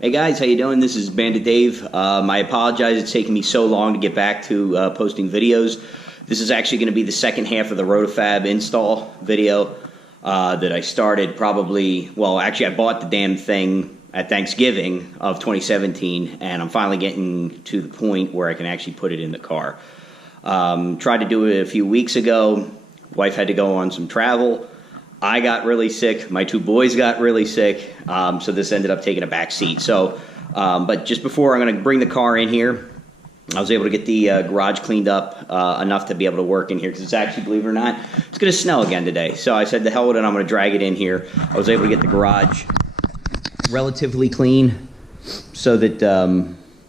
Hey guys, how you doing? This is Banditdave. I apologize it's taken me so long to get back to posting videos. This is actually going to be the second half of the RotoFab install video that I started probably, well actually I bought the damn thing at Thanksgiving of 2017 and I'm finally getting to the point where I can actually put it in the car. Tried to do it a few weeks ago. Wife had to go on some travel. I got really sick. My two boys got really sick. So this ended up taking a back seat. So, but just before I'm going to bring the car in here, I was able to get the garage cleaned up enough to be able to work in here because it's actually, believe it or not, it's going to snow again today. So I said, the hell with it, I'm going to drag it in here. I was able to get the garage relatively clean so that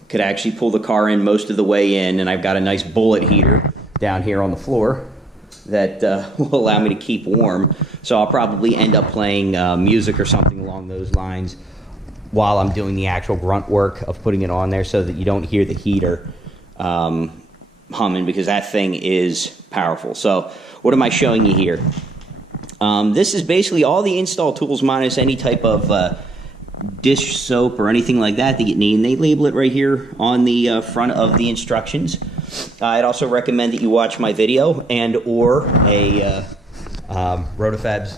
could actually pull the car in most of the way in. And I've got a nice bullet heater down here on the floor that will allow me to keep warm. So I'll probably end up playing music or something along those lines while I'm doing the actual grunt work of putting it on there so that you don't hear the heater humming, because that thing is powerful. So what am I showing you here? This is basically all the install tools minus any type of dish soap or anything like that you need, and they label it right here on the front of the instructions. I'd also recommend that you watch my video and or a RotoFab's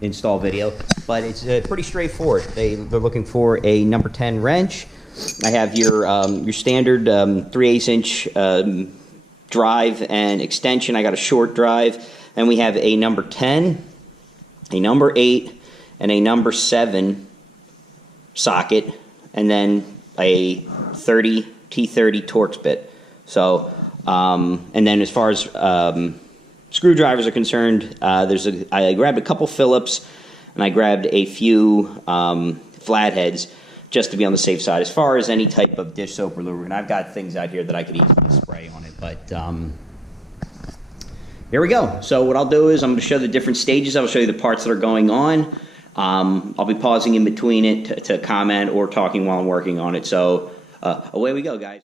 install video, but it's pretty straightforward. They're looking for a number 10 wrench. I have your standard 3/8 inch drive and extension. I got a short drive, and we have a number 10, a number 8, and a number 7 socket, and then a T30 Torx bit. So, and then as far as screwdrivers are concerned, I grabbed a couple Phillips, and I grabbed a few flatheads just to be on the safe side. As far as any type of dish soap or lubricant, I've got things out here that I could easily spray on it, but here we go. So what I'll do is I'm going to show the different stages. I'll show you the parts that are going on. I'll be pausing in between it to comment or talking while I'm working on it. So away we go, guys.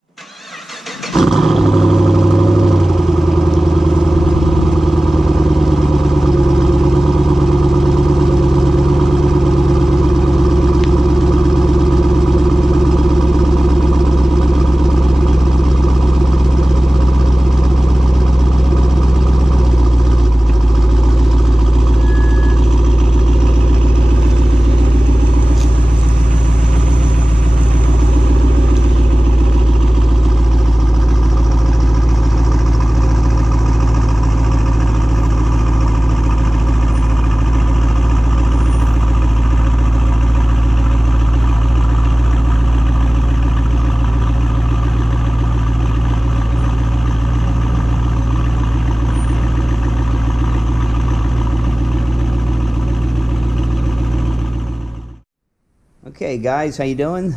Okay guys, how you doing?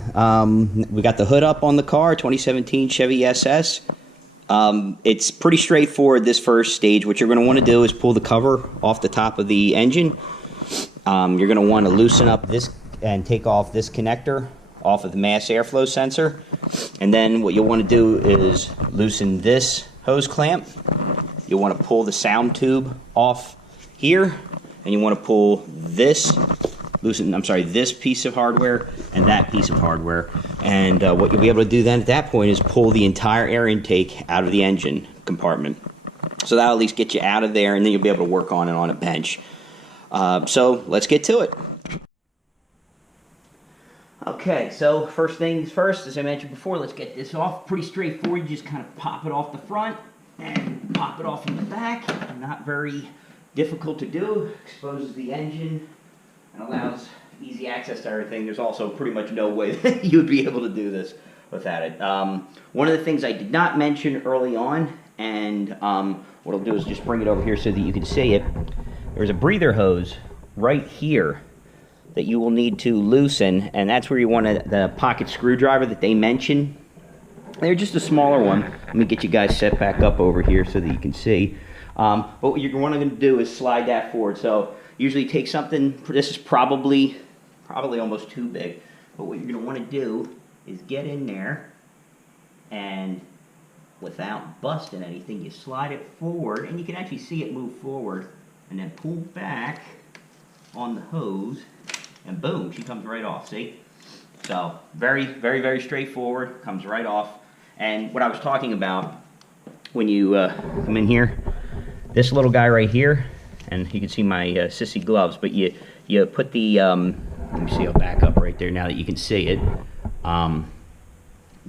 We got the hood up on the car, 2017 Chevy SS. It's pretty straightforward this first stage. What you're going to want to do is pull the cover off the top of the engine. You're going to want to loosen up this and take off this connector off of the mass airflow sensor. And then what you'll want to do is loosen this hose clamp. You'll want to pull the sound tube off here, and you want to pull this this piece of hardware and that piece of hardware. And what you'll be able to do then at that point is pull the entire air intake out of the engine compartment. So that'll at least get you out of there, and then you'll be able to work on it on a bench. So let's get to it. Okay, so first things first, as I mentioned before, let's get this off. Pretty straightforward. You just kind of pop it off the front and pop it off from the back. Not very difficult to do. Exposes the engine and allows easy access to everything. There's also pretty much no way that you would be able to do this without it. One of the things I did not mention early on, and what I'll do is just bring it over here so that you can see it. There's a breather hose right here that you will need to loosen, and that's where you want the pocket screwdriver that they mention. They're just a smaller one. Let me get you guys set back up over here so that you can see. But what you're going to do is slide that forward. So usually take something, this is probably almost too big, but what you're going to want to do is get in there, and without busting anything, you slide it forward, and you can actually see it move forward, and then pull back on the hose, and boom, she comes right off, see? So very, very, very straightforward, comes right off. And what I was talking about, when you come in here, this little guy right here, and you can see my sissy gloves, but you put the, let me see, I'll back up right there now that you can see it.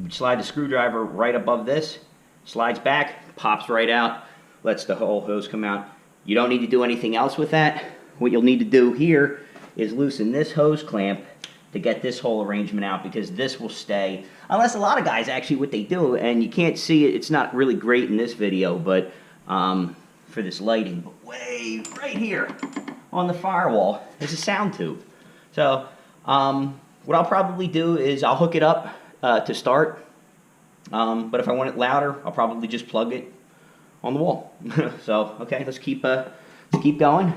Slide the screwdriver right above this, slides back, pops right out, lets the whole hose come out. You don't need to do anything else with that. What you'll need to do here is loosen this hose clamp to get this whole arrangement out, because this will stay, unless a lot of guys actually what they do, and you can't see it, it's not really great in this video, but for this lighting, but way right here on the firewall is a sound tube. So what I'll probably do is I'll hook it up to start, but if I want it louder, I'll probably just plug it on the wall. So okay, let's keep going.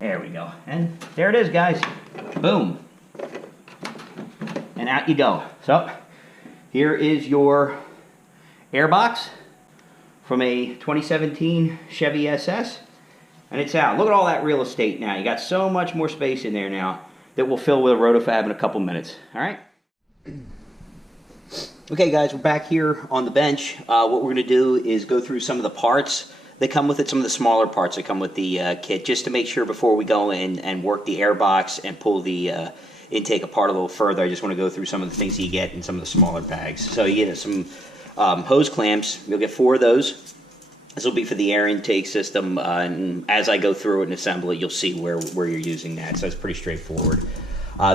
There we go, and there it is, guys. Boom, and out you go. So here is your air box from a 2017 Chevy SS, and it's out. Look at all that real estate now. You got so much more space in there now that will fill with a RotoFab in a couple minutes. All right. Okay, guys, we're back here on the bench. What we're going to do is go through some of the parts that come with it, some of the smaller parts that come with the kit, just to make sure before we go in and work the air box and pull the intake apart a little further. I just want to go through some of the things you get in some of the smaller bags. So you get some hose clamps. You'll get 4 of those. This will be for the air intake system, and as I go through it and assemble it, you'll see where you're using that. So it's pretty straightforward.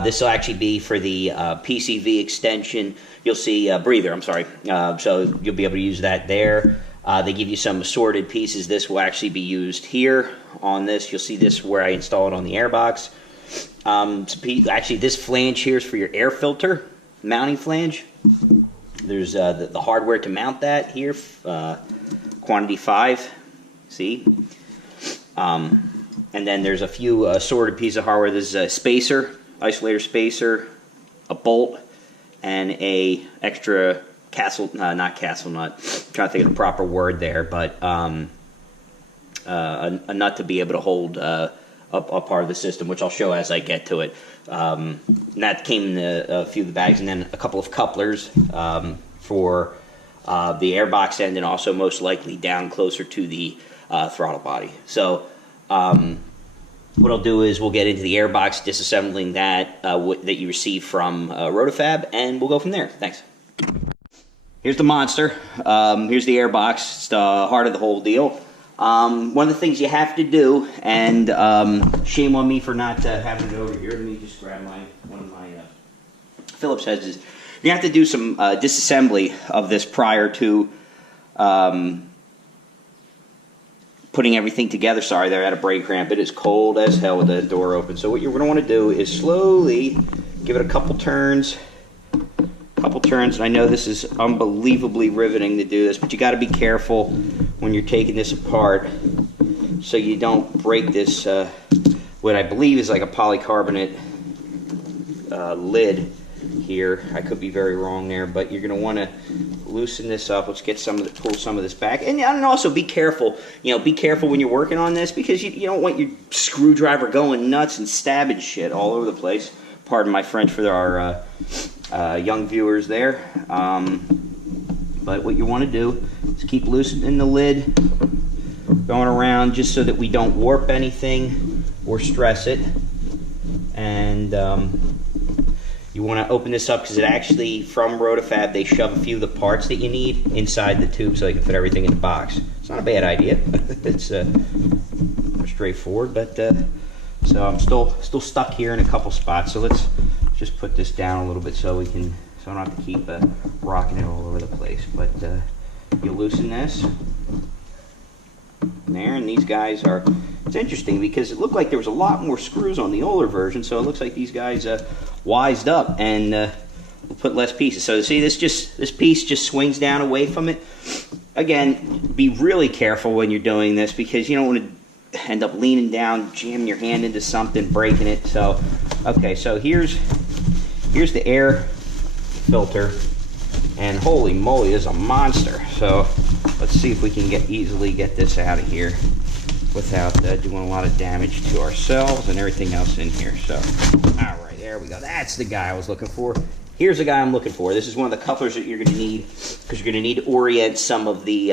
This will actually be for the PCV extension. You'll see breather, I'm sorry. So you'll be able to use that there. They give you some assorted pieces. This will actually be used here on this. You'll see this where I install it on the air box. Actually, this flange here is for your air filter mounting flange. There's the hardware to mount that here, quantity 5. See? And then there's a few assorted pieces of hardware. There's a spacer, isolator spacer, a bolt, and a extra not castle nut. I'm trying to think of the proper word there, but a nut to be able to hold a part of the system, which I'll show as I get to it. And that came in a few of the bags, and then a couple of couplers for the airbox end, and also most likely down closer to the throttle body. So what I'll do is we'll get into the airbox, disassembling that that you receive from RotoFab, and we'll go from there. Thanks. Here's the monster. Here's the airbox. It's the heart of the whole deal. One of the things you have to do, and shame on me for not having it over here. Let me just grab one of my Phillips heads. Is you have to do some disassembly of this prior to putting everything together. Sorry, there, I had a brake cramp. It is cold as hell with the door open. So what you're going to want to do is slowly give it a couple turns. And I know this is unbelievably riveting to do this, but you got to be careful when you're taking this apart so you don't break this what I believe is like a polycarbonate lid here. I could be very wrong there, but you're going to want to loosen this up. Let's get pull some of this back, and also be careful. Be careful when you're working on this, because you don't want your screwdriver going nuts and stabbing shit all over the place. Pardon my French for our young viewers there. But what you want to do is keep loosening the lid, going around, just so that we don't warp anything or stress it. And you you want to open this up because it actually, from RotoFab, they shove a few of the parts that you need inside the tube so they can fit everything in the box. It's not a bad idea. It's straightforward, but so I'm still stuck here in a couple spots. So let's just put this down a little bit so I don't have to keep rocking it all over the place. But you loosen this there, and these guys are, it's interesting because it looked like there was a lot more screws on the older version, so it looks like these guys wised up and will put less pieces. So see, this piece just swings down away from it. Again, be really careful when you're doing this because you don't want to end up leaning down, jamming your hand into something, breaking it. So okay, so here's the air filter, and holy moly, this is a monster. So let's see if we can easily get this out of here without doing a lot of damage to ourselves and everything else in here. So, all right, there we go. That's the guy I was looking for. Here's the guy I'm looking for. This is one of the couplers that you're going to need because you're going to need to orient some of the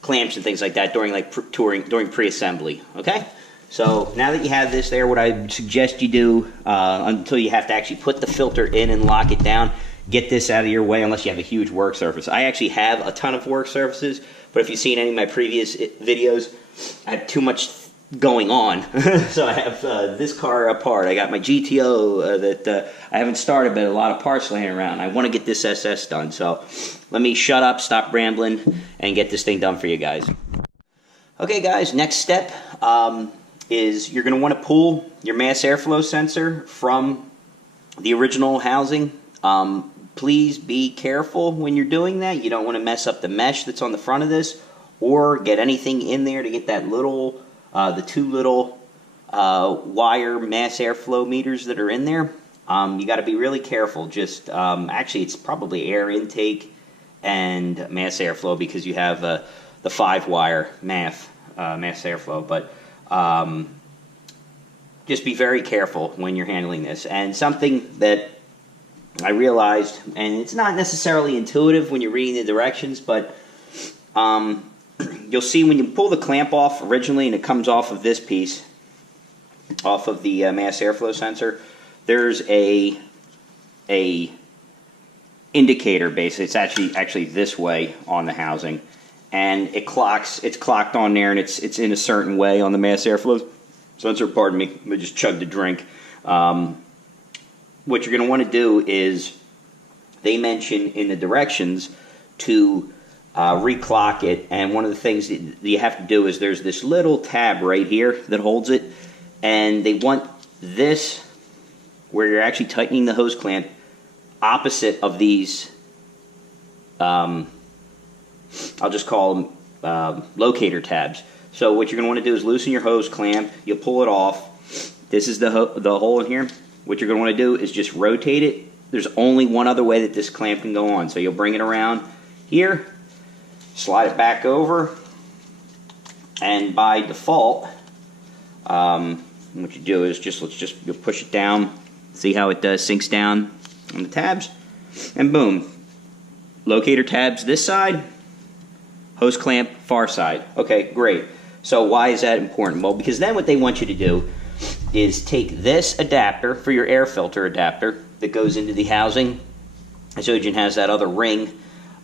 clamps and things like that during pre-assembly. Okay. So now that you have this there, what I suggest you do until you have to actually put the filter in and lock it down, get this out of your way unless you have a huge work surface. I actually have a ton of work surfaces, but if you've seen any of my previous videos, I have too much going on. So I have this car apart. I got my GTO that I haven't started, but a lot of parts laying around. I want to get this SS done. So let me shut up, stop rambling, and get this thing done for you guys. Okay, guys, next step is you're going to want to pull your mass airflow sensor from the original housing. Please be careful when you're doing that. You don't want to mess up the mesh that's on the front of this or get anything in there to get that little, the two little wire mass airflow meters that are in there. You got to be really careful. Just actually, it's probably air intake and mass airflow because you have the 5-wire mass airflow. But just be very careful when you're handling this. And something that I realized, and it's not necessarily intuitive when you're reading the directions, but you'll see when you pull the clamp off originally and it comes off of this piece, off of the mass airflow sensor, there's a indicator basically. It's actually this way on the housing, and it's clocked on there, and it's in a certain way on the mass airflow sensor. Pardon me, I just chugged a drink. What you're going to want to do is, they mention in the directions to reclock it, and one of the things that you have to do is there's this little tab right here that holds it, and they want this, where you're actually tightening the hose clamp, opposite of these, I'll just call them locator tabs. So what you're going to want to do is loosen your hose clamp, you'll pull it off, this is the hole in here. What you're going to want to do is just rotate it. There's only one other way that this clamp can go on. So you'll bring it around here, slide it back over, and by default, what you do is you'll push it down. See how it sinks down on the tabs, and boom, locator tabs this side, hose clamp far side. Okay, great. So why is that important? Well, because then what they want you to do is take this adapter for your air filter adapter that goes into the housing. Isogen has that other ring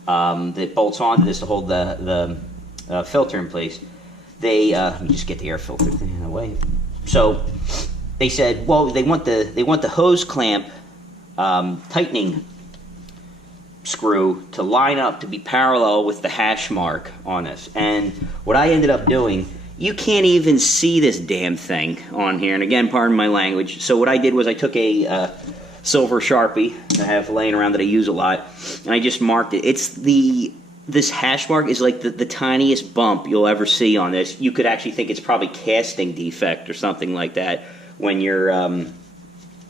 that bolts onto this to hold the filter in place. Let me just get the air filter thing in the way. So they said, well, they want the hose clamp tightening screw to line up to be parallel with the hash mark on this. And what I ended up doing, you can't even see this damn thing on here. And again, pardon my language. So what I did was I took a silver Sharpie that I have laying around that I use a lot, and I just marked it. This hash mark is like the tiniest bump you'll ever see on this. You could actually think it's probably casting defect or something like that when you're,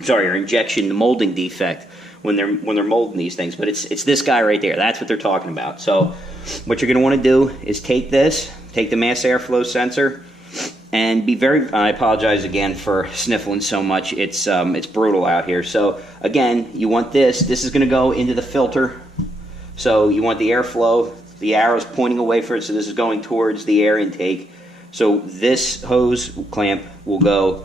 your injection molding defect when they're molding these things. But it's this guy right there. That's what they're talking about. So what you're going to want to do is take the mass airflow sensor, and be very, I apologize again for sniffling so much. It's brutal out here. So again, you want this is going to go into the filter. So you want the airflow, the arrow's pointing away from it, so this is going towards the air intake. So this hose clamp will go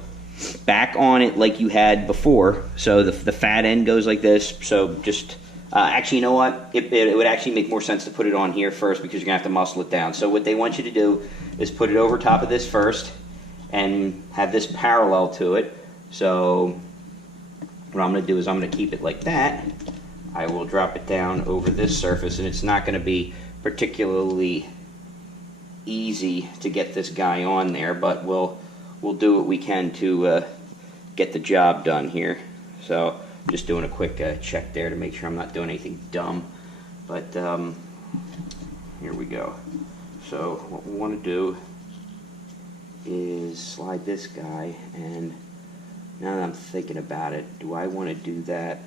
back on it like you had before. So the fat end goes like this. So just, actually, you know what? It would actually make more sense to put it on here first because you're going to have to muscle it down. So what they want you to do is put it over top of this first and have this parallel to it. So what I'm going to do is I'm going to keep it like that. I will drop it down over this surface, and it's not going to be particularly easy to get this guy on there, but we'll do what we can to get the job done here. So just doing a quick check there to make sure I'm not doing anything dumb. But here we go. So what we want to do is slide this guy, and now that I'm thinking about it, do I want to do that?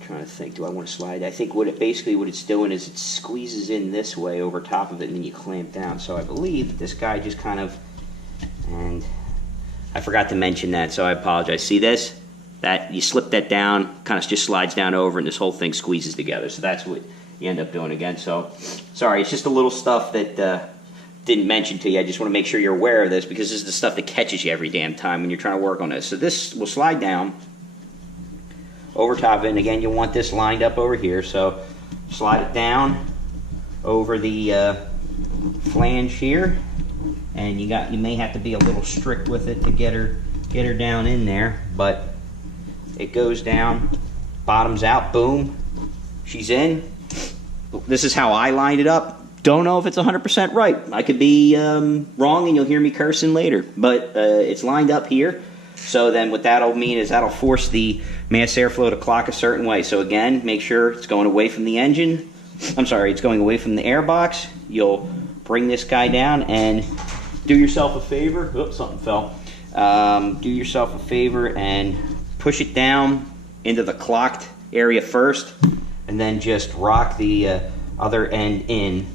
I'm trying to think, do I want to slide? I think basically what it's doing is it squeezes in this way over top of it, and then you clamp down. So I believe this guy just kind of, and I forgot to mention that, so I apologize. See this? That you slip that down, kind of just slides down over, and this whole thing squeezes together. So that's what you end up doing again. So sorry, it's just a little stuff that didn't mention to you. I just want to make sure you're aware of this because this is the stuff that catches you every damn time when you're trying to work on this. So this will slide down over top of it, and again, you'll want this lined up over here. So slide it down over the flange here, and you may have to be a little strict with it to get her down in there, but it goes down, bottoms out, boom, she's in. This is how I lined it up. Don't know if it's 100% right. I could be wrong and you'll hear me cursing later, but it's lined up here. So then what that'll mean is that'll force the mass airflow to clock a certain way. So again, make sure it's going away from the engine. I'm sorry, it's going away from the air box. You'll bring this guy down and do yourself a favor. Oops, something fell. Do yourself a favor and push it down into the clocked area first, and then just rock the other end in.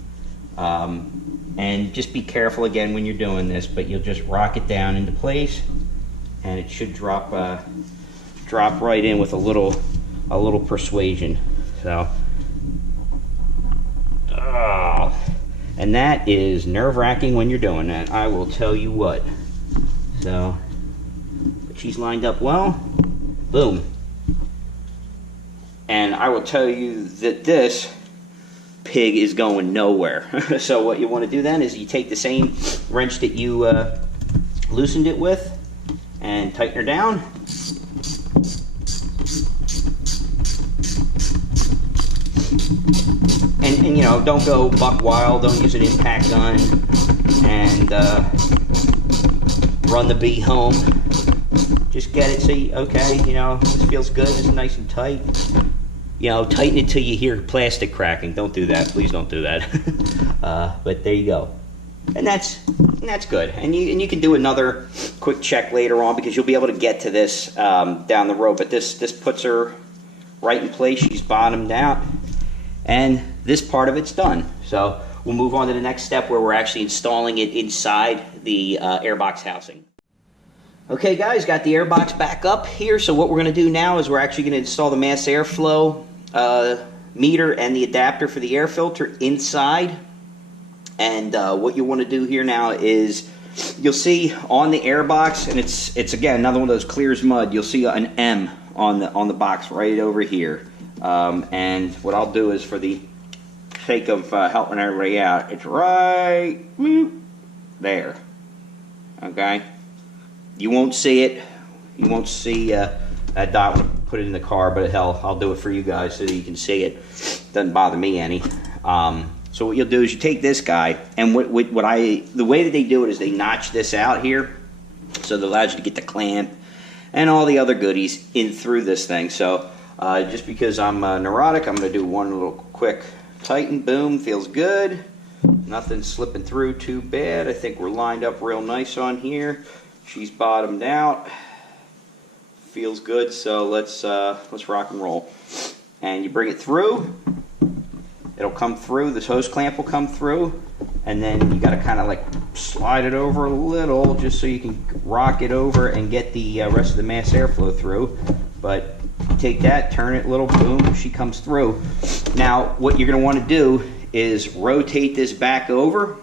And just be careful again when you're doing this, but you'll just rock it down into place, and it should drop right in with a little persuasion. So, and that is nerve-wracking when you're doing that, I will tell you what. So, but she's lined up well. Boom. And I will tell you that this pig is going nowhere. So what you want to do then is you take the same wrench that you loosened it with and tighten her down. And you know, don't go buck wild, don't use an impact gun, and run the bee home. Just get it so you, okay, you know, this feels good, it's nice and tight. You know, tighten it till you hear plastic cracking. Don't do that, please don't do that. But there you go. And that's good. And you can do another quick check later on because you'll be able to get to this down the road. But this puts her right in place. She's bottomed out. And this part of it's done. So we'll move on to the next step where we're actually installing it inside the airbox housing. Okay guys, got the airbox back up here. So what we're going to do now is we're actually going to install the mass airflow meter and the adapter for the air filter inside. And what you want to do here now is you'll see on the airbox, and it's again another one of those clear as mud. You'll see an M on the box right over here. And what I'll do is, for the sake of helping everybody out, it's right there. Okay. You won't see it. You won't see that dot when I put it in the car, but hell, I'll do it for you guys so that you can see it. Doesn't bother me any. So what you'll do is you take this guy, and the way that they do it is they notch this out here, so that allows you to get the clamp and all the other goodies in through this thing. So just because I'm neurotic, I'm going to do one little quick tighten. Boom, feels good. Nothing slipping through too bad. I think we're lined up real nice on here. She's bottomed out. Feels good. So let's rock and roll. And you bring it through. It'll come through. This hose clamp will come through, and then you got to kind of like slide it over a little, just so you can rock it over and get the rest of the mass airflow through. But take that, turn it a little, boom, she comes through. Now, what you're going to want to do is rotate this back over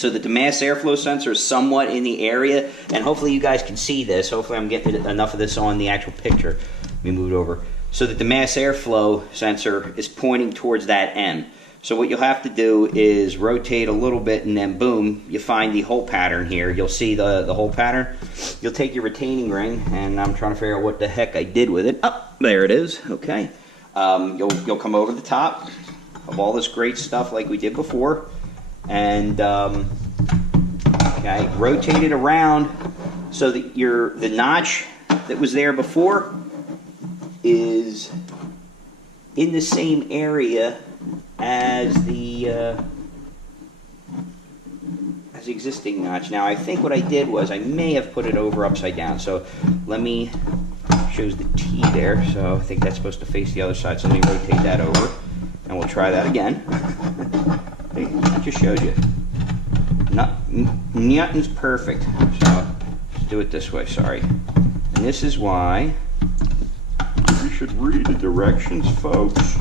so that the mass airflow sensor is somewhat in the area, and hopefully you guys can see this. Hopefully I'm getting enough of this on the actual picture. Let me move it over. So that the mass airflow sensor is pointing towards that M. So what you'll have to do is rotate a little bit, and then boom, you find the hole pattern here. You'll see the hole pattern. You'll take your retaining ring, and I'm trying to figure out what the heck I did with it. Oh, there it is. Okay. You'll come over the top of all this great stuff like we did before, and okay, rotate it around so that the notch that was there before is in the same area as the existing notch. Now I think what I did was I may have put it over upside down. So let me, shows the T there, so I think that's supposed to face the other side. So let me rotate that over, and we'll try that again. See, that just shows you. Nothing's perfect. So let's do it this way, sorry. And this is why you should read the directions, folks.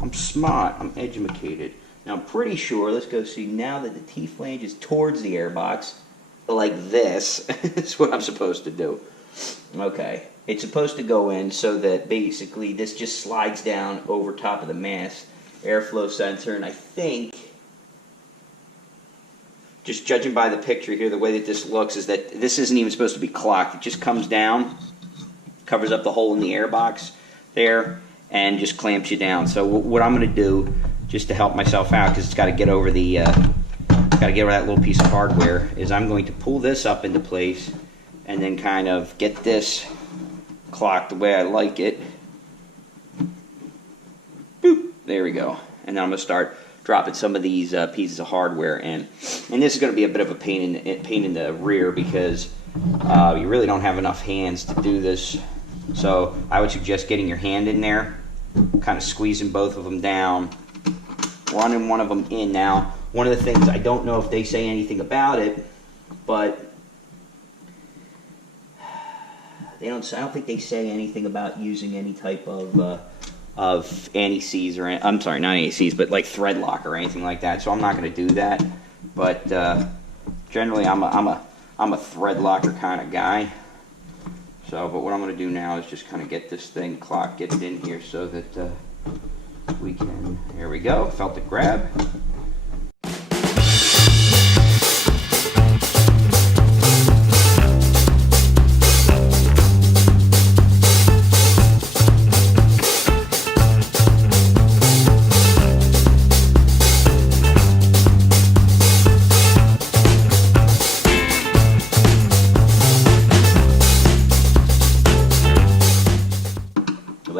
I'm smart, I'm educated. Now I'm pretty sure, let's go see, now that the T-flange is towards the airbox, like this, is what I'm supposed to do. Okay, it's supposed to go in so that basically this just slides down over top of the mass airflow sensor, and I think, just judging by the picture here, the way that this looks is that this isn't even supposed to be clocked. It just comes down, covers up the hole in the airbox there, and just clamps you down. So what I'm going to do, just to help myself out, because it's got to get over the, got to get over that little piece of hardware, is I'm going to pull this up into place, and then kind of get this clocked the way I like it. Boop, there we go. And then I'm going to start dropping some of these pieces of hardware in. And this is going to be a bit of a pain in the rear, because you really don't have enough hands to do this. So I would suggest getting your hand in there, kind of squeezing both of them down, running one of them in. Now, one of the things, I don't know if they say anything about it, but I don't think they say anything about using any type of anti-seize, or I'm sorry, not anti-seize, but like thread lock or anything like that. So I'm not going to do that. But generally, I'm a thread locker kind of guy. So, but what I'm going to do now is just kind of get this thing clocked, get it in here so that we can. Here we go. Felt it grab.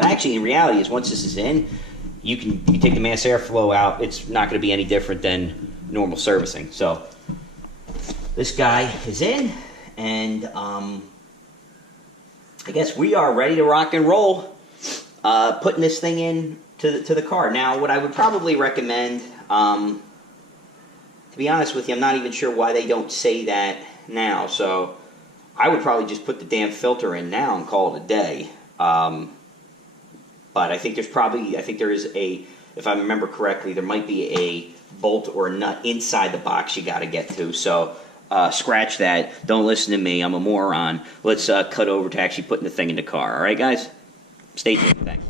Actually, in reality, is once this is in, you can take the mass airflow out. It's not going to be any different than normal servicing. So this guy is in, and I guess we are ready to rock and roll. Putting this thing in to the car. Now, what I would probably recommend, to be honest with you, I'm not even sure why they don't say that now. So I would probably just put the damn filter in now and call it a day. But I think there is a, if I remember correctly, there might be a bolt or a nut inside the box you got to get to. So scratch that. Don't listen to me. I'm a moron. Let's cut over to actually putting the thing in the car. All right, guys? Stay tuned. Thanks.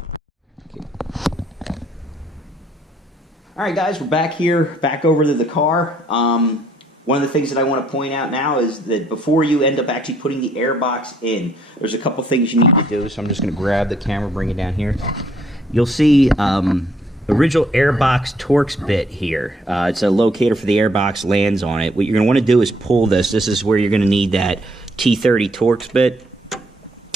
All right, guys, we're back here, back over to the car. One of the things that I want to point out now is that before you end up actually putting the airbox in, there's a couple things you need to do. So I'm just going to grab the camera, bring it down here. You'll see original airbox Torx bit here. It's a locator for the airbox, lands on it. What you're going to want to do is pull this. This is where you're going to need that T30 Torx bit.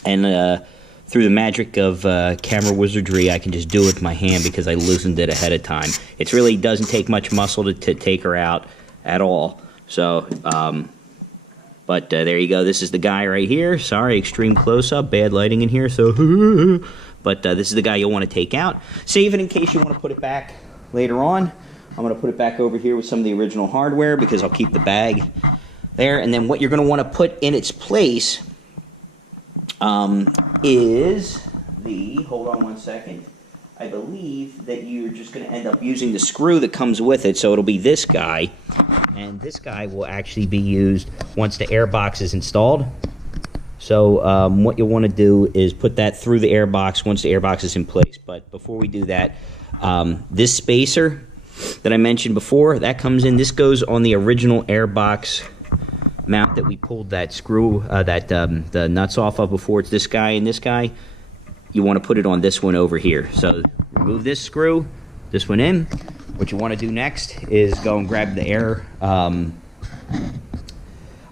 And through the magic of camera wizardry, I can just do it with my hand because I loosened it ahead of time. It really doesn't take much muscle to take her out at all. So, but there you go. This is the guy right here. Sorry, extreme close-up, bad lighting in here. So, but this is the guy you'll want to take out. Save it in case you want to put it back later on. I'm going to put it back over here with some of the original hardware because I'll keep the bag there. And then what you're going to want to put in its place is the, hold on one second, I believe that you're just going to end up using the screw that comes with it, so it'll be this guy, and this guy will actually be used once the air box is installed. So what you'll want to do is put that through the air box once the air box is in place. But before we do that, this spacer that I mentioned before, that comes in. This goes on the original air box mount that we pulled that screw, the nuts off of before. It's this guy and this guy. You want to put it on this one over here. So remove this screw, this one in. What you want to do next is go and grab the air.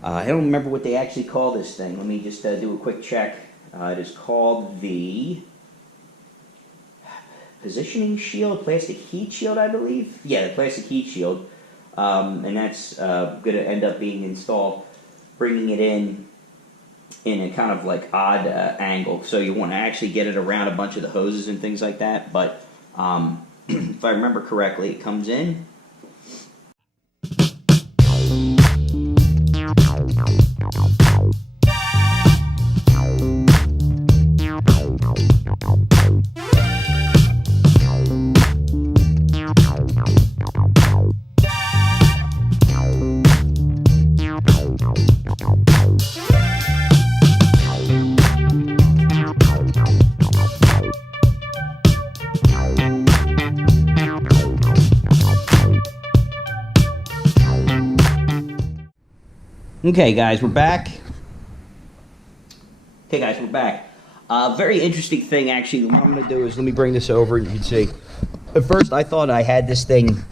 I don't remember what they actually call this thing. Let me just do a quick check. It is called the positioning shield, plastic heat shield, I believe. Yeah, the plastic heat shield. And that's going to end up being installed, bringing it in a kind of like odd angle. So you want to actually get it around a bunch of the hoses and things like that. But if I remember correctly, it comes in. Okay, guys, we're back. Very interesting thing, actually. What I'm going to do is, let me bring this over and you can see. At first, I thought I had this thing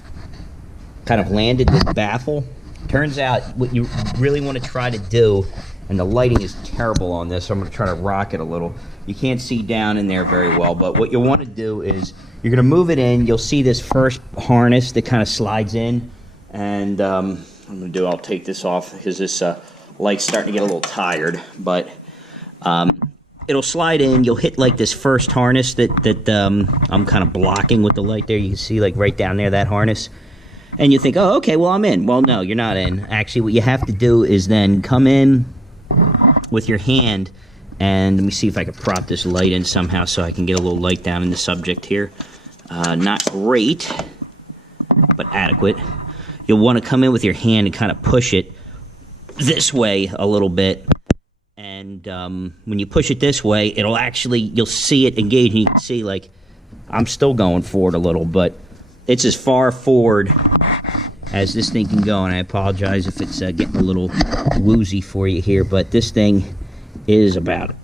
kind of landed, this baffle. Turns out, what you really want to try to do, and the lighting is terrible on this, so I'm going to try to rock it a little. You can't see down in there very well, but what you'll want to do is, you're going to move it in. You'll see this first harness that kind of slides in, and I'm going to do, I'll take this off because this light's starting to get a little tired, but it'll slide in. You'll hit like this first harness that I'm kind of blocking with the light there. You can see like right down there, that harness. And you think, oh, okay, well, I'm in. Well, no, you're not in. Actually, what you have to do is then come in with your hand, and let me see if I can prop this light in somehow so I can get a little light down in the subject here. Not great, but adequate. You'll want to come in with your hand and kind of push it this way a little bit. And when you push it this way, it'll actually, you'll see it engage, and you can see, like, I'm still going forward a little, but it's as far forward as this thing can go. And I apologize if it's getting a little woozy for you here, but this thing is about,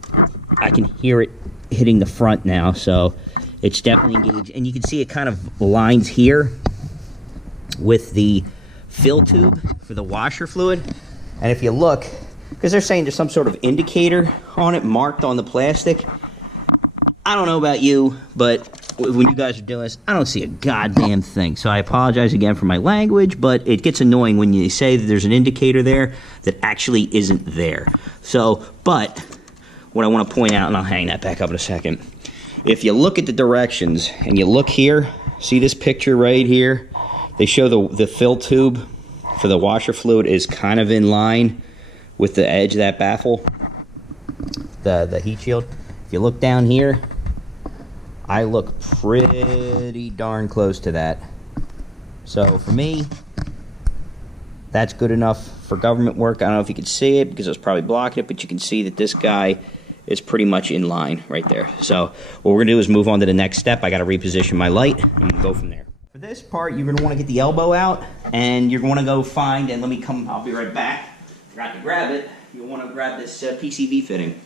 I can hear it hitting the front now, so it's definitely engaged. And you can see it kind of lines here with the fill tube for the washer fluid. And if you look, because they're saying there's some sort of indicator on it marked on the plastic. I don't know about you, but when you guys are doing this, I don't see a goddamn thing. So I apologize again for my language, but it gets annoying when you say that there's an indicator there that actually isn't there. So, but what I want to point out, and I'll hang that back up in a second. If you look at the directions and you look here, see this picture right here? They show the fill tube for the washer fluid is kind of in line with the edge of that baffle, the heat shield. If you look down here, I look pretty darn close to that. So for me, that's good enough for government work. I don't know if you can see it because I was probably blocking it, but you can see that this guy is pretty much in line right there. So what we're gonna do is move on to the next step. I gotta reposition my light and we'll go from there. For this part, you're going to want to get the elbow out, and you're going to go find, and let me come, I'll be right back. Forgot to grab it. You'll want to grab this PCV fitting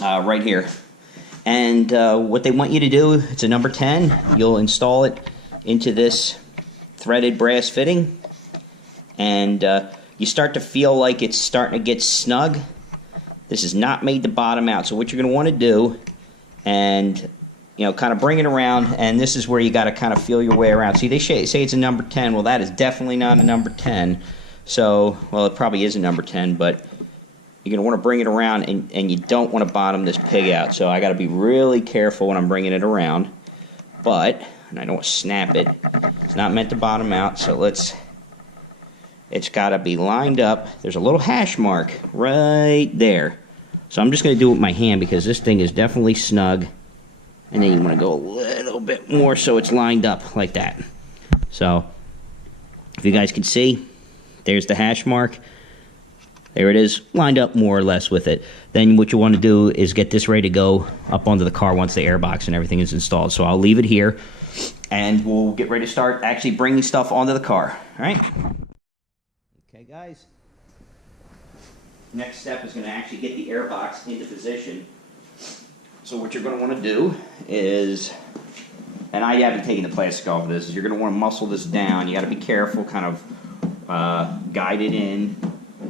right here. And what they want you to do, it's a number 10. You'll install it into this threaded brass fitting, and you start to feel like it's starting to get snug. This is not made to bottom out, so what you're going to want to do, and kind of bring it around, and this is where you got to kind of feel your way around. See, they say it's a number 10. Well, that is definitely not a number 10. So, well, it probably is a number 10, but you're going to want to bring it around, and you don't want to bottom this pig out. So I got to be really careful when I'm bringing it around. But, and I don't want to snap it. It's not meant to bottom out, so it's got to be lined up. There's a little hash mark right there. So I'm just going to do it with my hand because this thing is definitely snug. And then you want to go a little bit more so it's lined up like that. So, if you guys can see, there's the hash mark. There it is, lined up more or less with it. Then what you want to do is get this ready to go up onto the car once the airbox and everything is installed. So I'll leave it here, and we'll get ready to start actually bringing stuff onto the car. All right? Okay, guys. Next step is going to actually get the airbox into position. So what you're going to want to do is, and I haven't taken the plastic off of this, is you're going to want to muscle this down. You got to be careful, kind of guide it in.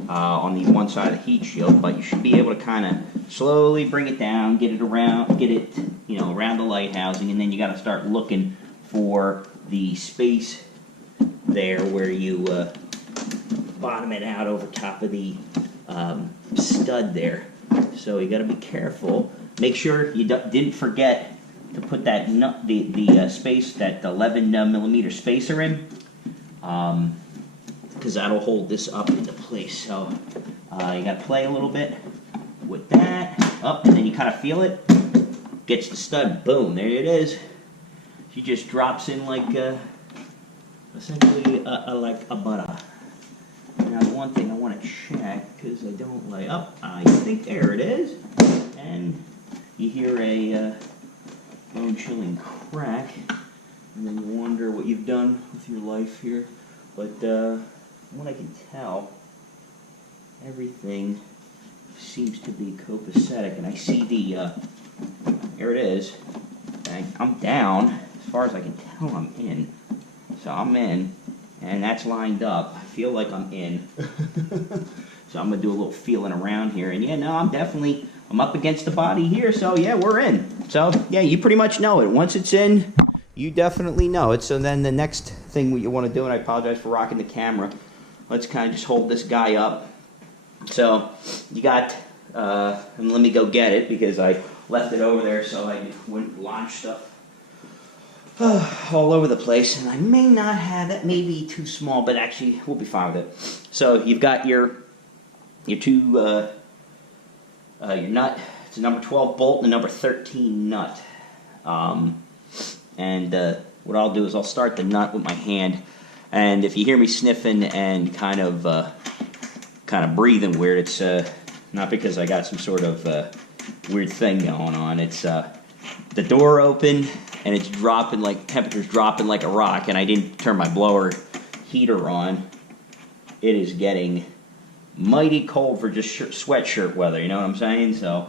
On the one side of the heat shield, but you should be able to kind of slowly bring it down, get it around, around the light housing, and then you got to start looking for the space there where you bottom it out over top of the stud there. So you got to be careful. Make sure you didn't forget to put that the space, that 11 millimeter spacer in. Because that'll hold this up into place. So you got to play a little bit with that. Up, and then you kind of feel it. Gets the stud. Boom, there it is. She just drops in like essentially like a butter. Now the one thing I want to check, because I don't like, I think there it is. And you hear a bone-chilling crack, and then you wonder what you've done with your life here. But from what I can tell, everything seems to be copacetic, and I see the, there it is, I'm down, as far as I can tell I'm in, so I'm in, and that's lined up, I feel like I'm in, so I'm going to do a little feeling around here, and yeah, no, I'm up against the body here, so yeah, we're in, so yeah, you pretty much know it, once it's in, you definitely know it. So then the next thing what you want to do, and I apologize for rocking the camera, let's kind of just hold this guy up. So you got, and let me go get it because I left it over there so I wouldn't launch stuff all over the place. And I may not have, that may be too small, but actually we'll be fine with it. So you've got your two, your nut, it's a number 12 bolt and a number 13 nut. And what I'll do is I'll start the nut with my hand, and if you hear me sniffing and kind of breathing weird, it's not because I got some sort of weird thing going on. It's the door open and it's dropping, like temperature's dropping like a rock, and I didn't turn my blower heater on. It is getting mighty cold for just sweatshirt weather. You know what I'm saying? So.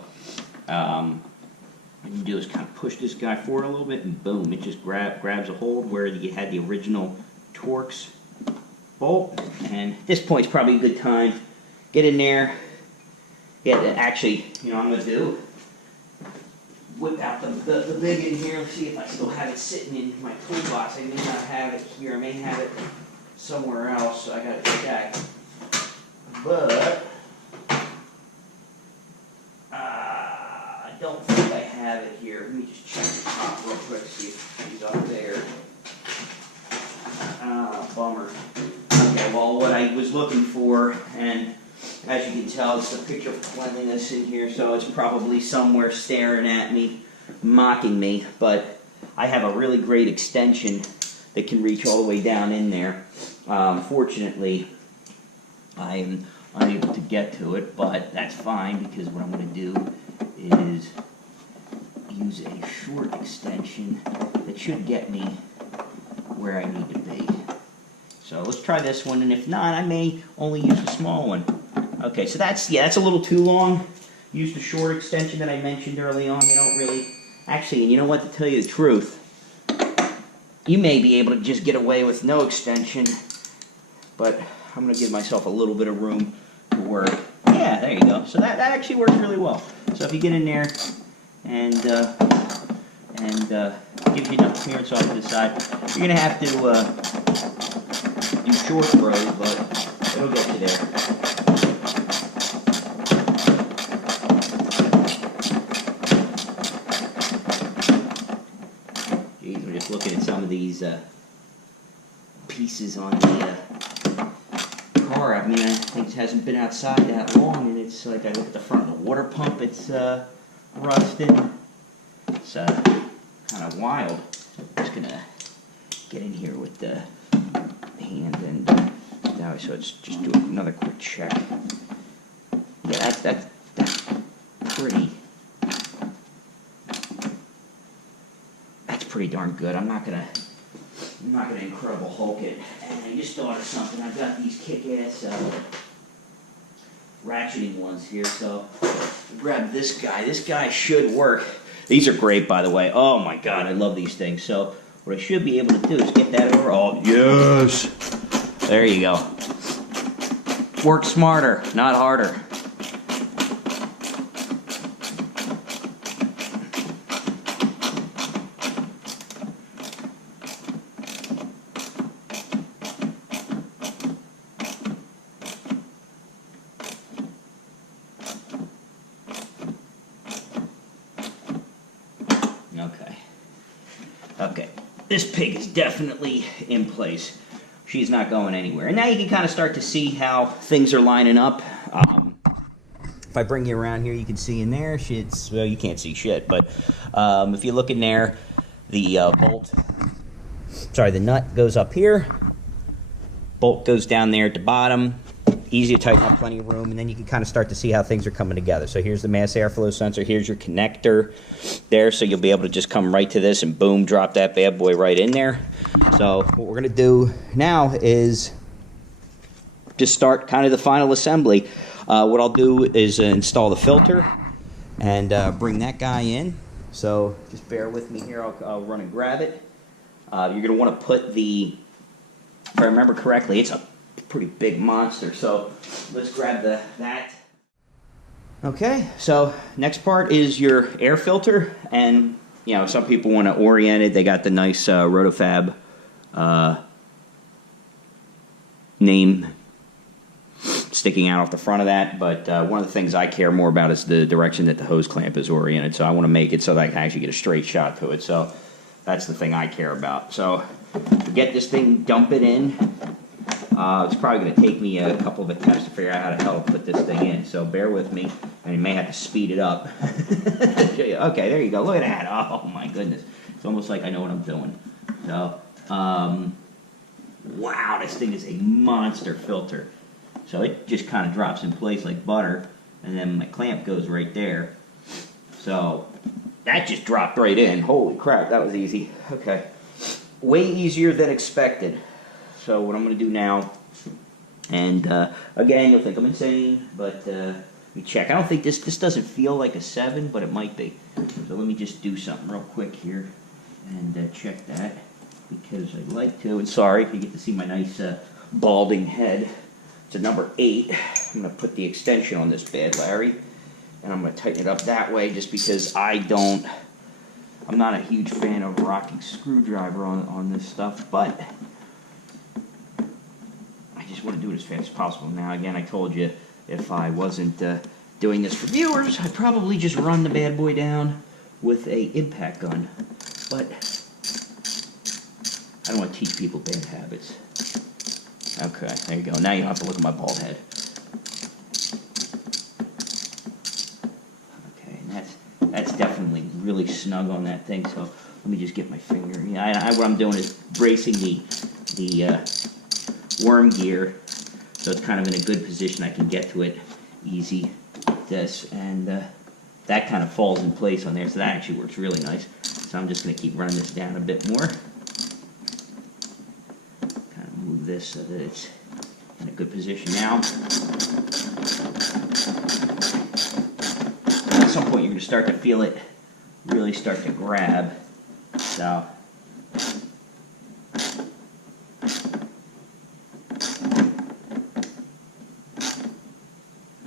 What you do is kind of push this guy forward a little bit, and boom, it just grabs a hold where you had the original Torx bolt. And at this point is probably a good time. Get in there. Actually, you know what I'm going to do? Whip out the big in here. Let's see if I still have it sitting in my toolbox. I may not have it here. I may have it somewhere else, so I got to check. But I don't think I have it here. Let me just check the top real quick, see if she's up there. Bummer. Okay, well, what I was looking for, and as you can tell, it's the picture of cleanliness in here, so it's probably somewhere staring at me, mocking me, but I have a really great extension that can reach all the way down in there. Fortunately, I'm unable to get to it, but that's fine, because what I'm going to do is use a short extension that should get me where I need to be. So let's try this one, and if not, I may only use the small one. Okay, so that's a little too long. Use the short extension that I mentioned early on. They don't really, actually, and you know what, to tell you the truth, you may be able to just get away with no extension, but I'm going to give myself a little bit of room to work. Yeah, there you go. So that actually works really well. So if you get in there and gives you enough clearance off to the side, you're going to have to do short throws, but it'll get you there. Geez, we're just looking at some of these pieces on the car. I mean, I think it hasn't been outside that long, and it's like, I look at the front of the water pump, it's rusted. It's kind of wild. I'm just gonna get in here with the hand and now, so let's just do another quick check. Yeah, that's pretty. That's pretty darn good. I'm not gonna Incredible Hulk it. And I just thought of something. I've got these kick-ass ratcheting ones here, so grab this guy. This guy should work. These are great, by the way. Oh my God, I love these things. So what I should be able to do is get that over. Oh yes, there you go. Work smarter, not harder. Okay, this pig is definitely in place. She's not going anywhere. And now you can kind of start to see how things are lining up. If I bring you around here, you can see in there, well, you can't see shit, but if you look in there, the the nut goes up here, bolt goes down there at the bottom, easy to tighten up, plenty of room, and then you can kind of start to see how things are coming together. So here's the mass airflow sensor, here's your connector there, so you'll be able to just come right to this and boom, drop that bad boy right in there. So what we're gonna do now is just start kind of the final assembly. What I'll do is install the filter and bring that guy in. So just bear with me here, I'll run and grab it. You're gonna wanna put the, if I remember correctly, it's a pretty big monster, so let's grab that. Okay, so next part is your air filter, and you know, some people want to orient it. They got the nice RotoFab name sticking out off the front of that, but one of the things I care more about is the direction that the hose clamp is oriented, so I want to make it so that I can actually get a straight shot to it, so that's the thing I care about. So to get this thing, dump it in. It's probably going to take me a couple of attempts to figure out how the hell to put this thing in, so bear with me, and you may have to speed it up. Okay, there you go. Look at that. Oh my goodness. It's almost like I know what I'm doing. So, wow, this thing is a monster filter. So it just kind of drops in place like butter, and then my clamp goes right there. So that just dropped right in. Holy crap, that was easy. Okay. Way easier than expected. So what I'm going to do now, and again, you'll think I'm insane, but let me check. I don't think this doesn't feel like a 7, but it might be. So let me just do something real quick here and check that, because I'd like to. And sorry if you get to see my nice balding head. It's a number 8. I'm going to put the extension on this bad Larry, and I'm going to tighten it up that way just because I'm not a huge fan of rocking screwdriver on this stuff, but I just want to do it as fast as possible. Now, again, I told you if I wasn't doing this for viewers, I'd probably just run the bad boy down with a impact gun. But I don't want to teach people bad habits. Okay, there you go. Now you don't have to look at my bald head. Okay, and that's definitely really snug on that thing. So let me just get my finger. Yeah, what I'm doing is bracing the worm gear, so it's kind of in a good position. I can get to it easy like this, and that kind of falls in place on there, so that actually works really nice. So I'm just going to keep running this down a bit more. Kind of move this so that it's in a good position now. At some point you're going to start to feel it really start to grab. So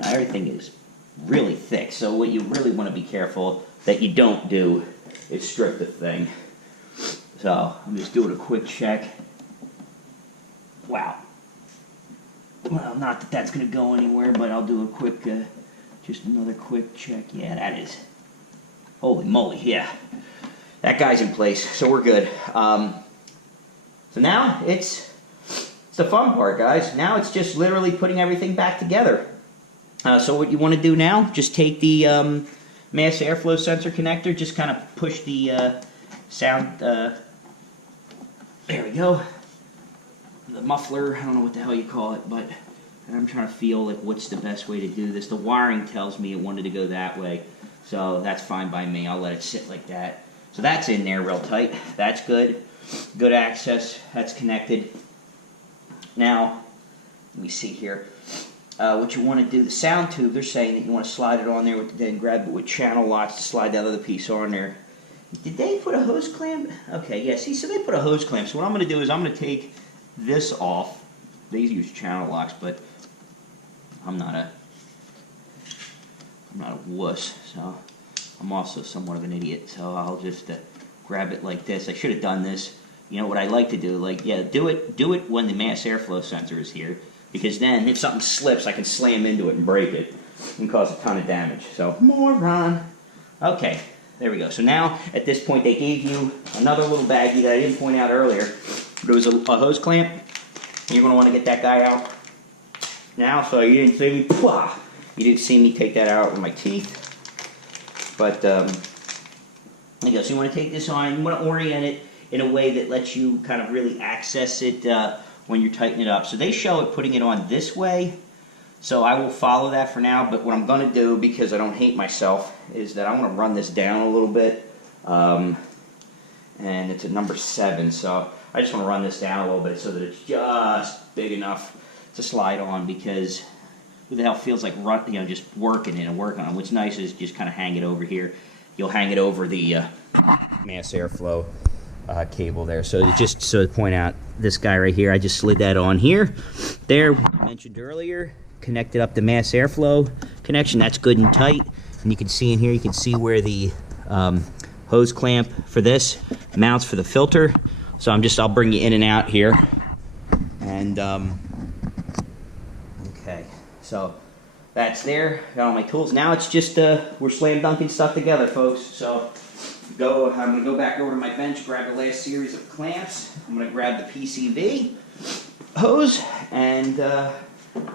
everything is really thick, so what you really want to be careful that you don't do is strip the thing. So I'm just doing a quick check. Wow. Well, not that that's going to go anywhere, but I'll do a quick, just another quick check. Yeah, that is. Holy moly, yeah. That guy's in place, so we're good. So now it's the fun part, guys. Now it's just literally putting everything back together. So what you want to do now, just take the mass airflow sensor connector, just kind of push the sound, there we go. The muffler, I don't know what the hell you call it, but I'm trying to feel like what's the best way to do this. The wiring tells me it wanted to go that way, so that's fine by me. I'll let it sit like that. So that's in there real tight. That's good. Good access. That's connected. Now, let me see here. What you want to do, the sound tube, they're saying that you want to slide it on there with, then grab it with channel locks to slide that other piece on there. Did they put a hose clamp? Okay, yeah, see, so they put a hose clamp. So what I'm going to do is I'm going to take this off. These use channel locks, but I'm not a wuss, so I'm also somewhat of an idiot. So I'll just grab it like this. I should have done this. You know what I like to do? Like, yeah, do it when the mass airflow sensor is here, because then if something slips, I can slam into it and break it and cause a ton of damage. So, moron. Okay, there we go. So now, at this point, they gave you another little baggie that I didn't point out earlier. There was a hose clamp, and you're going to want to get that guy out now. So you didn't see me, you didn't see me take that out with my teeth. But, there you go. So you want to take this on, you want to orient it in a way that lets you kind of really access it when you're tightening it up. So they show it putting it on this way, so I will follow that for now. But what I'm going to do, because I don't hate myself, is that I want to run this down a little bit, and it's at number 7, so I just want to run this down a little bit so that it's just big enough to slide on, because who the hell feels like just working it and working on it? What's nice is just kind of hang it over here. You'll hang it over the mass airflow cable there. So just to point out, this guy right here, I just slid that on here. There, I mentioned earlier, connected up the mass airflow connection. That's good and tight. And you can see in here, you can see where the hose clamp for this mounts for the filter. So I'll bring you in and out here. And okay, so that's there. Got all my tools. Now it's just we're slam dunking stuff together, folks. So I'm going to go back over to my bench, grab the last series of clamps. I'm going to grab the PCV hose, and we're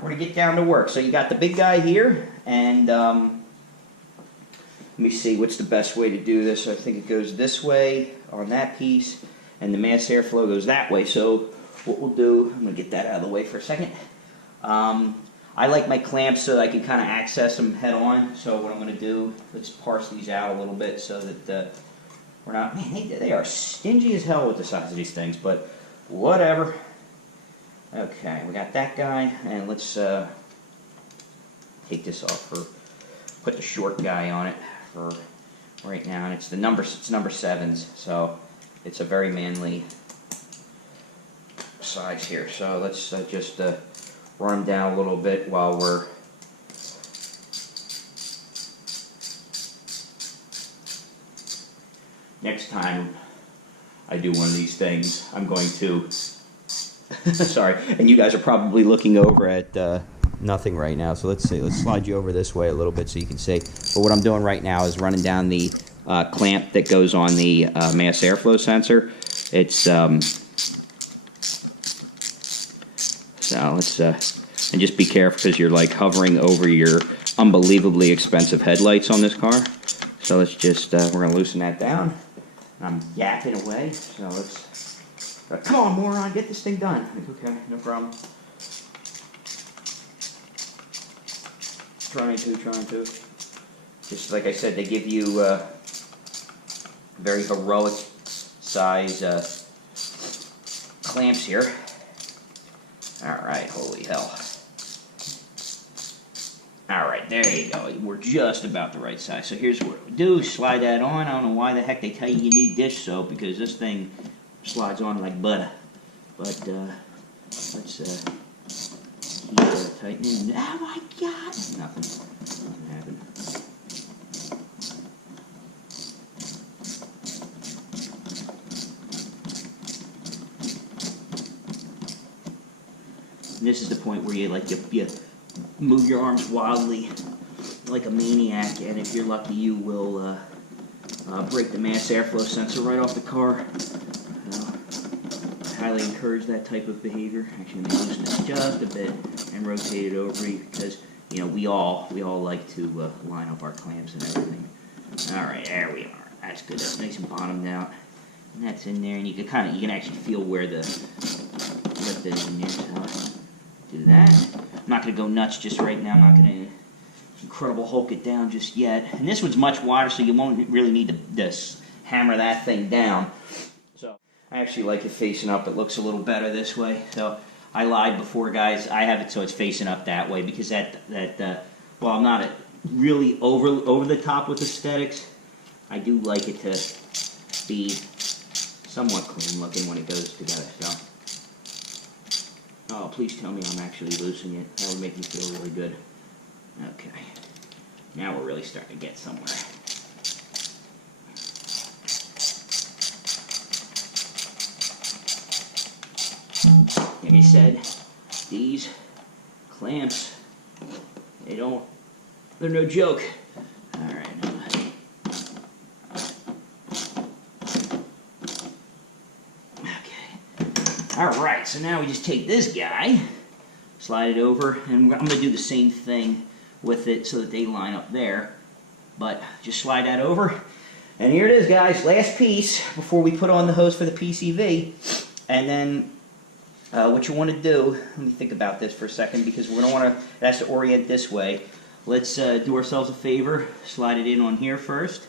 going to get down to work. So you got the big guy here, and let me see what's the best way to do this. So I think it goes this way on that piece, and the mass airflow goes that way. So what we'll do, I'm going to get that out of the way for a second. I like my clamps so that I can kind of access them head on. So what I'm going to do, let's parse these out a little bit so that we're not, man, they are stingy as hell with the size of these things, but whatever. Okay, we got that guy, and let's take this off, put the short guy on it for right now, and it's number 7s, so it's a very manly size here. So let's just run down a little bit while we're next time I do one of these things, I'm going to sorry, and you guys are probably looking over at nothing right now, so let's slide you over this way a little bit so you can see. But what I'm doing right now is running down the clamp that goes on the mass airflow sensor. It's so let's and just be careful, because you're like hovering over your unbelievably expensive headlights on this car. So let's just we're gonna loosen that down. I'm yapping away, so let's come on, moron, get this thing done. Okay, no problem. Trying to. Just like I said, they give you very heroic size clamps here. Alright, holy hell. Alright, there you go. We're just about the right size. So here's what we do. Slide that on. I don't know why the heck they tell you need dish soap, because this thing slides on like butter. But let's keep tightening. Oh my god! Nothing happened. And this is the point where you move your arms wildly like a maniac, and if you're lucky, you will break the mass airflow sensor right off the car. I highly encourage that type of behavior. Actually, let me loosen this just a bit and rotate it over, because we all like to line up our clamps and everything. All right, there we are. That's good. That's nice and bottomed out. And that's in there, and you can actually feel where the lift is in there. So do that. I'm not going to go nuts just right now. I'm not going to Incredible Hulk it down just yet. And this one's much wider, so you won't really need to hammer that thing down. So I actually like it facing up. It looks a little better this way. So I lied before, guys. I have it so it's facing up that way because well, I'm not really over the top with aesthetics. I do like it to be somewhat clean looking when it goes together. So, oh, please tell me I'm actually loosening it. That would make me feel really good. Okay, now we're really starting to get somewhere. Like I said, these clamps, they're no joke. All right. Okay. All right, so now we just take this guy, slide it over, and I'm going to do the same thing with it so that they line up there. But just slide that over. And here it is, guys. Last piece before we put on the hose for the PCV. And then what you want to do, let me think about this for a second because we're going to want to, that's to orient this way. Let's do ourselves a favor, slide it in on here first.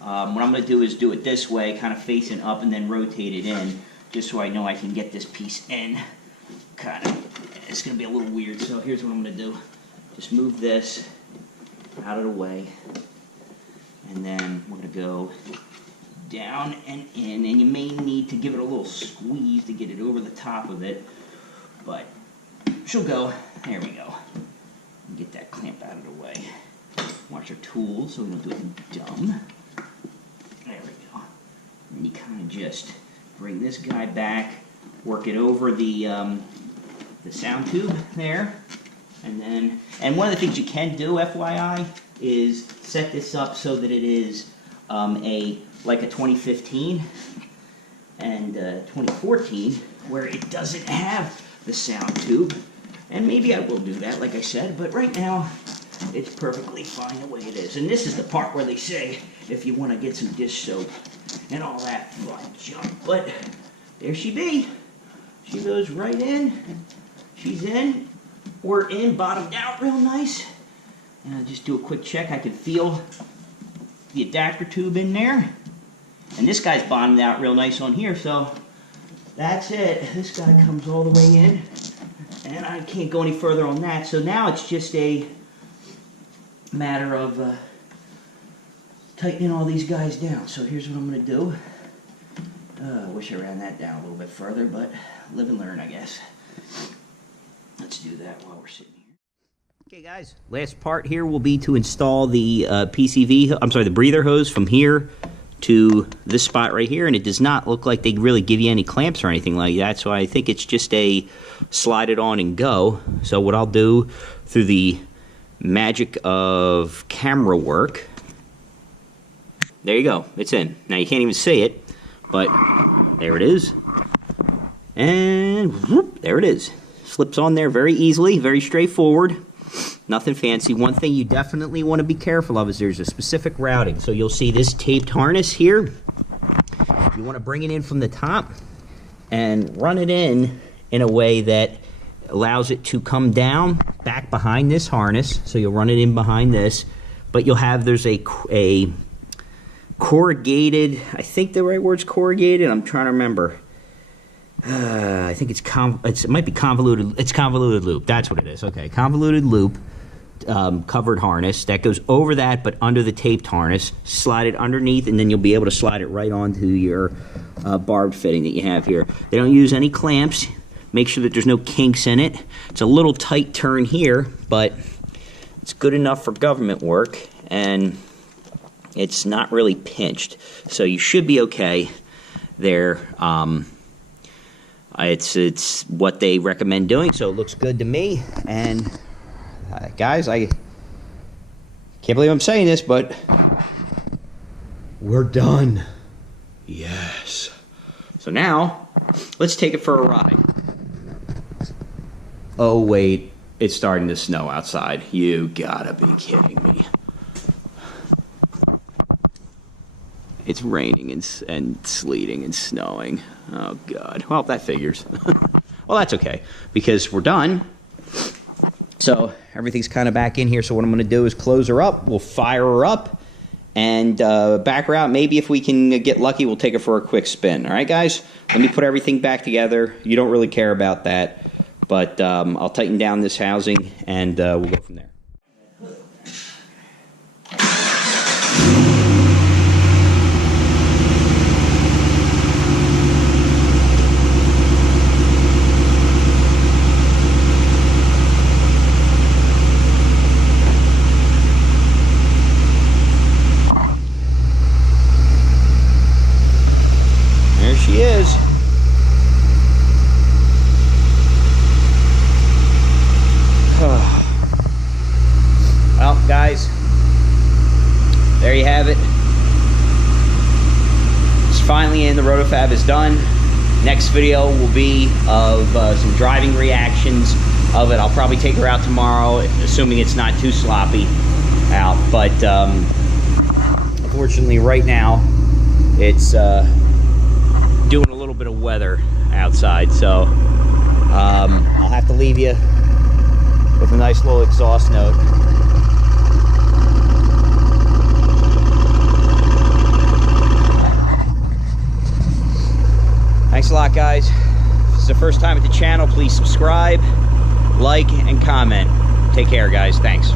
What I'm going to do is do it this way, kind of facing up and then rotate it in, just so I know I can get this piece in. Kind of, it's going to be a little weird, so here's what I'm going to do. Just move this out of the way, and then we're going to go down and in, and you may need to give it a little squeeze to get it over the top of it, but she'll go. There we go. Get that clamp out of the way. Watch our tools so we don't do anything dumb. There we go. And you kind of just bring this guy back, work it over the sound tube there, and one of the things you can do, FYI, is set this up so that it is like a 2015 and 2014 where it doesn't have the sound tube. And maybe I will do that, like I said, but right now it's perfectly fine the way it is. And this is the part where they say if you want to get some dish soap and all that fun junk. But there she be. She goes right in. She's in. We're in, bottomed out real nice. And I'll just do a quick check. I can feel the adapter tube in there. And this guy's bottomed out real nice on here, so that's it. This guy comes all the way in. And I can't go any further on that. So now it's just a matter of tightening all these guys down. So here's what I'm going to do. I wish I ran that down a little bit further, but live and learn, I guess. Let's do that while we're sitting here. Okay, guys. Last part here will be to install the the breather hose from here to this spot right here, and it does not look like they really give you any clamps or anything like that, so I think it's just a slide it on and go. So what I'll do through the magic of camera work, there you go, it's in. Now you can't even see it, but there it is, and whoop, there it is. Slips on there very easily, very straightforward. Nothing fancy. One thing you definitely want to be careful of is there's a specific routing. So you'll see this taped harness here. You want to bring it in from the top and run it in a way that allows it to come down back behind this harness. So you'll run it in behind this, but you'll have, there's a corrugated, I think the right word's corrugated, I'm trying to remember. I think it might be convoluted. It's convoluted loop. That's what it is. Okay, convoluted loop covered harness that goes over that, but under the taped harness. Slide it underneath, and then you'll be able to slide it right onto your barbed fitting that you have here. They don't use any clamps. Make sure that there's no kinks in it. It's a little tight turn here, but it's good enough for government work, and it's not really pinched, so you should be okay there. It's what they recommend doing, so it looks good to me. And guys, I can't believe I'm saying this, but we're done. Yes. So now, let's take it for a ride. Oh wait, it's starting to snow outside. You gotta be kidding me. it's raining and sleeting and snowing. Oh, God. Well, that figures. Well, that's okay, because we're done. So everything's kind of back in here. So what I'm going to do is close her up. We'll fire her up and back her out. Maybe if we can get lucky, we'll take her for a quick spin. All right, guys? Let me put everything back together. You don't really care about that. But I'll tighten down this housing, and we'll go from there. There she is. Well, guys, there you have it. It's finally in. The RotoFab is done. Next video will be of some driving reactions of it. I'll probably take her out tomorrow, assuming it's not too sloppy out. But unfortunately, right now, it's doing a little bit of weather outside. So I'll have to leave you with a nice little exhaust note. Thanks a lot, guys. If this is the first time at the channel, please subscribe, like, and comment. Take care, guys. Thanks.